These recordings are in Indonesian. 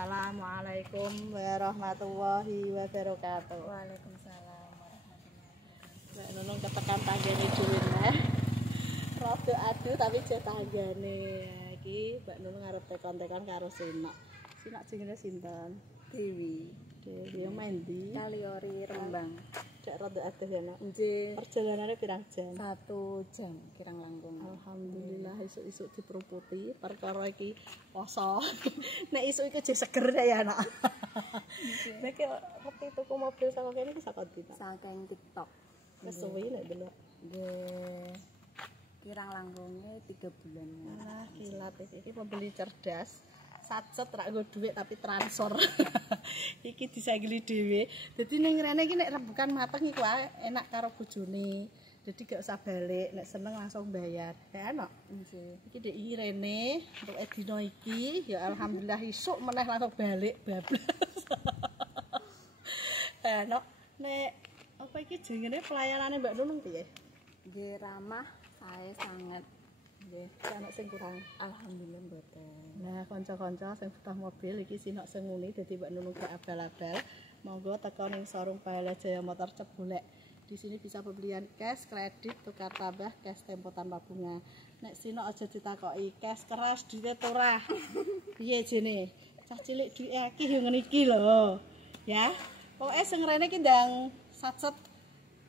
Assalamualaikum warahmatullahi wabarakatuh. Waalaikumsalam warahmatullahi wabarakatuh. Mbak Nunung ketekan tanggane dhewe neh. Rada adu tapi jek tanggane. Iki Mbak Nunung arep tekon-tekon karo Sinok. Sinok jenenge sinten? Dewi. Dewi main ndi? Kaliori Rembang. Cek rada adoh ya, Nak. Nggih. Perjalanannya pirang jam? 1 jam kirang langkung. Alhamdulillah isuk-isuk diperuputi perkara iki poso. Nek isuk iki jek seger ya, Nak. Nek reti tuku mobil saka kene iki saka ndi, Nak? Saking TikTok. Wis suwi nek delok. Nggih. Kirang langkungnya 3 bulan. Alah, kilat iki pembeli cerdas. Sacet rak nggo dhuwit tapi transfer. Iki disanggili dhewe. Dadi ning rene iki nek rembukan mateng iku enak karo bojone. Jadi gak usah balik, nek seneng langsung bayar. Ya enak. Nggih. Iki dek iki rene untuk dino iki ya alhamdulillah isuk meneh langsung balik bablas. Enak. Nek apa iki jenenge pelayanane Mbak Nunung piye? Nggih ramah, sae sangat. Nggih, anak sing kurang. Alhamdulillah mboten. Nah, kanca-kanca sing butuh mobil iki Sinok sing muni dadi Mbak Nunung gak abal-abal. Monggo teko ning showroom Pahala Jaya Motor Cebolek. Di sini bisa pembelian cash, kredit, tukar tambah, cash tempo tanpa bunga. Nek Sinok aja ditakoki cash keras duite ora. Piye jene? Cah cilik duwe akeh yo ngene iki lho. Ya. Pokoke sing rene iki ndang sacet.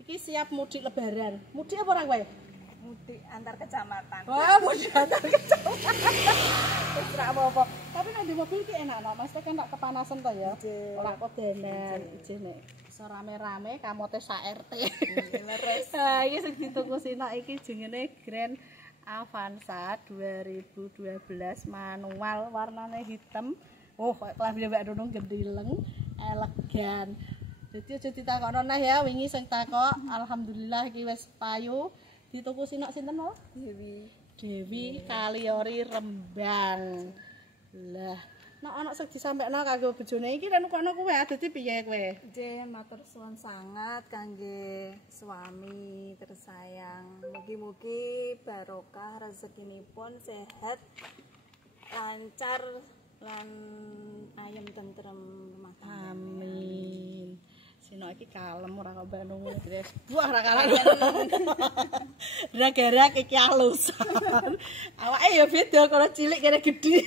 Iki siap mudik lebaran. Mudik apa ora kowe? Mudik antar kecamatan. Wah, mudik antar kecamatan. Wis ora apa-apa. Tapi nek di mobil ki enak, no. Mesti kan tak kepanasan to ya. Ora kodenan. Ijih nek iso rame-rame kamote sak RT. Leres. Ha, iki sing dituku Sinok iki jenenge Grand Avanza 2012 manual warnane hitam. Oh, klambi Mbak Nunung gendileng, elegan. Jadi aja ditakokno neh ya, wingi sing takok, alhamdulillah iki wis payu. Dituku Sinok sinten mau? Dewi. Dewi Kaliori Rembang. Lah, nek ana sing disampekno kanggo bojone iki lan kono kowe dadi piye kowe? Nggih, matur suwun sangat kangge suami tersayang. Mugi-mugi barokah rezekinipun sehat, lancar lan ayem tentrem rumah tangga. Amin. Sinok iki kalem ora kok Mbak Nunung wis buah ra kalah. Ra-gara iki alusan. Awake ya beda karo cilik kene gedhe.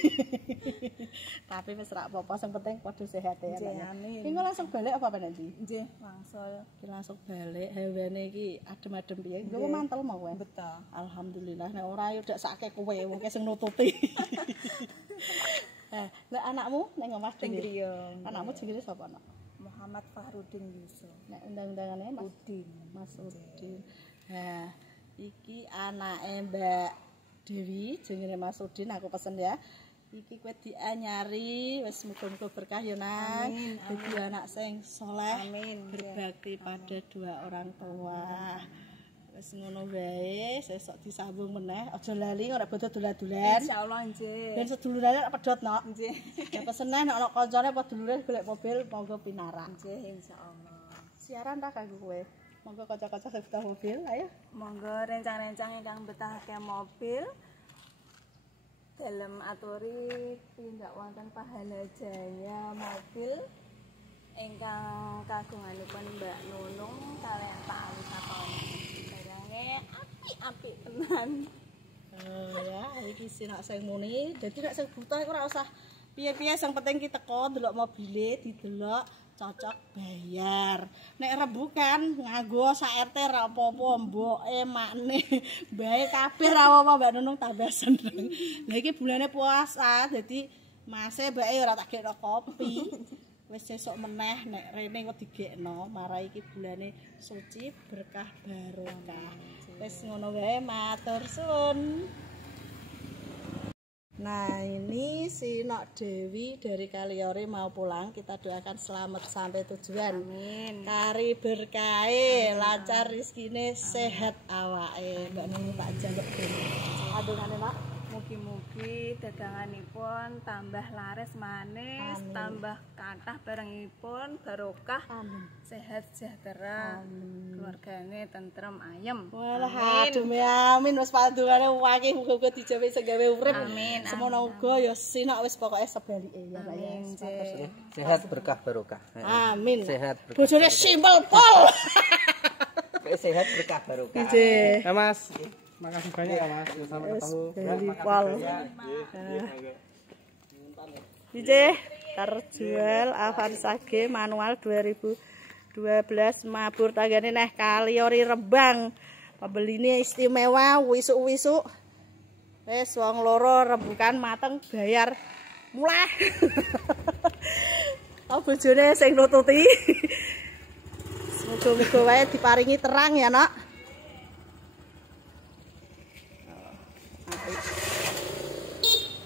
Tapi wis ra apa-apa sing penting padha sehat ya. Nggih, amin. Iki langsung balik apa pengen iki? Nggih, wangsul. Iki langsung balik hawane iki adem-adem piye? Nggo mantel mau kowe. Betul. Alhamdulillah nek ora yo dak sake kowe wong sing nututi. Lah anakmu ning omah Teng dhewe. griya. Anakmu jenenge sapa, Nak? Muhammad Fahrudin Yusuf. Nek undang-undangane Mas Udin. Mas Udin. Nah, iki anake Mbak Dewi jenenge Mas Udin aku pesen ya. Iki kowe dianyari wis muga-muga berkah ya Nang. Amin, Dadi anak sing saleh, Amin. berbakti pada dua orang tua. Wis ngono wae, sesuk disambung meneh. Aja lali ora bodho dolan-dolan. Insyaallah nggih. Ben sedulurane pedhot nok. Nggih. Ya pesen nek ana kancane apa dulure golek mobil monggo pinarak. Nggih, insyaallah. Siaran ta kanggo kowe. Monggo kanca-kanca sing betah mobil, ayo. Monggo rencang-rencang ingkang betahake mobil dalem aturi tindak wonten Pahala Jaya mobil ingkang kagunganipun Mbak Nunung kaliyan Pak Ali Satoni. Barange apik-apik tenan. Oh ya, iki Sinok sing muni. Dadi nek sing butuh iku ora usah piye-piye, sing penting ki teko ndelok mobile, didelok cocok bayar. Nek rembukan nganggo sak RT ra apa-apa, mboke makne bae kabeh ra apa-apa Mbak Nunung tambah seneng. Lah iki bulane puasa, dadi mase mbake ora tak gekno kopi. Wis sesuk meneh nek rene kok digekno, marai iki bulane suci, berkah, barokah. Wis ngono wae, matur suwun. Nah, ini Sinok Dewi dari Kaliori mau pulang. Kita doakan selamat sampai tujuan. Amin. Kari berkahe, lancar rezekine, sehat awake. Mbak Nunung tak jaluk dene. Adungane, Nak. Mugi-mugi Mugi daganganipun tambah laris manis, tambah kathah barangipun barokah, sehat sejahtera, keluargane tentrem ayem. Walah aduh amin wis padungane akeh muga-muga dijawe segawe urip. Amin. Semono uga ya sinak wis pokoke sebalike ya Pak ya. Sehat berkah barokah. Amin. Sehat berkah. Bojone simpel pol. Sehat berkah barokah. Nggih. Ya Mas, makasih banyak ya Mas. Sampai ketemu. Bali pol. Nggih, terjual Avanza G manual 2012 mabur tanggane neh Kaliori Rembang. Pembeline istimewa wisuk-wisuk. Wis wong loro rembukan mateng bayar mulai. Oh bojone sing nututi. Muga-muga wae diparingi terang ya, Nak.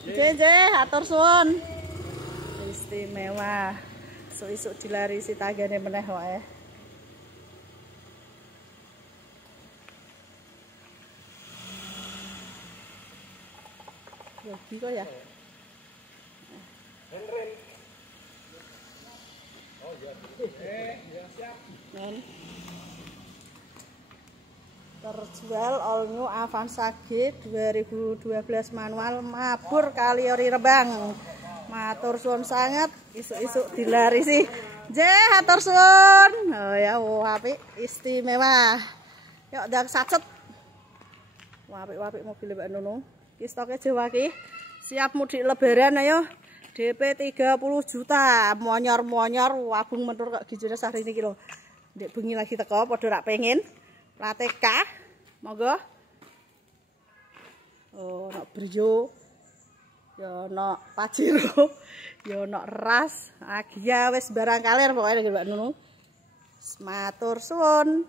Nggih, atur suwun. Istimewa. Esuk-esuk dilarisi tanggane meneh wae. Lagi kok ya. Terjual all new Avanza G 2012 manual mabur Kaliori Rembang. Matur suwun sangat, isuk-isuk dilarisi. Nggih, hatur suwun. Oh ya, apik istimewa. Yuk ndang sacet. Apik-apik mobil Mbak Nunung. Ki stoke Jawa ki. Siap mudik lebaran ayo. DP 30 juta. Monyor-monyor wabung menur kok gijone sahrene iki lho. Ndek bengi lagi teko padha rak pengen. Lateka. Monggo. Oh, nak brio. Ya ana Pajero, ya ana Ras, Agia wis barang kalir pokoke Mbak Nunung. Matur suwun.